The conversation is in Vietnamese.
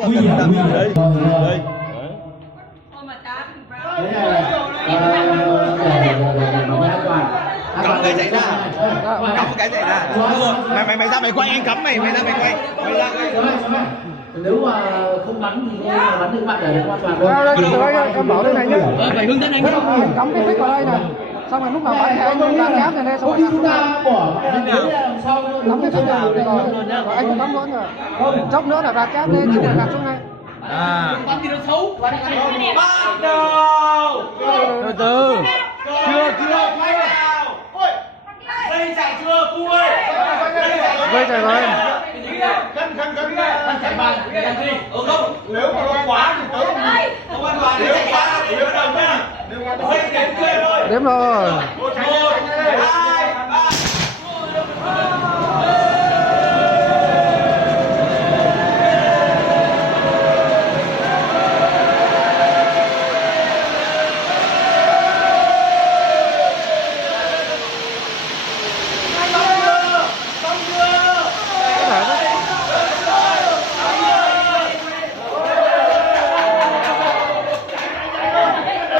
nguy hiểm đây đây cắm cái chạy ra, cắm cái chạy ra. Mày ra mày quay, anh cắm mày ra mày quay, mày ra. nếu mà không bắn thì bắn được bạn để an toàn. Em bảo đây này nhá. Phải hướng dẫn anh nhé. Cắm cái phích vào đây này. Xong rồi lúc nào bắn thì anh ra cám này lên xong rồi chúng ta bỏ làm sao cắm cái phích vào rồi anh còn cắm nữa rồi. Chốc nữa là ra cám lên chứ đặt xuống này. Bắn thì nó xấu. Bắt đầu. Từ từ. Chưa. Ôi. Dây chạy chưa cu ơi. Dây chạy rồi. Cân chạy bàn để làm gì? Không, nếu mà nó quá thì tớ không an toàn. Nếu quá thì bắt đầu nha. Dây đếm kia thôi. Đếm rồi.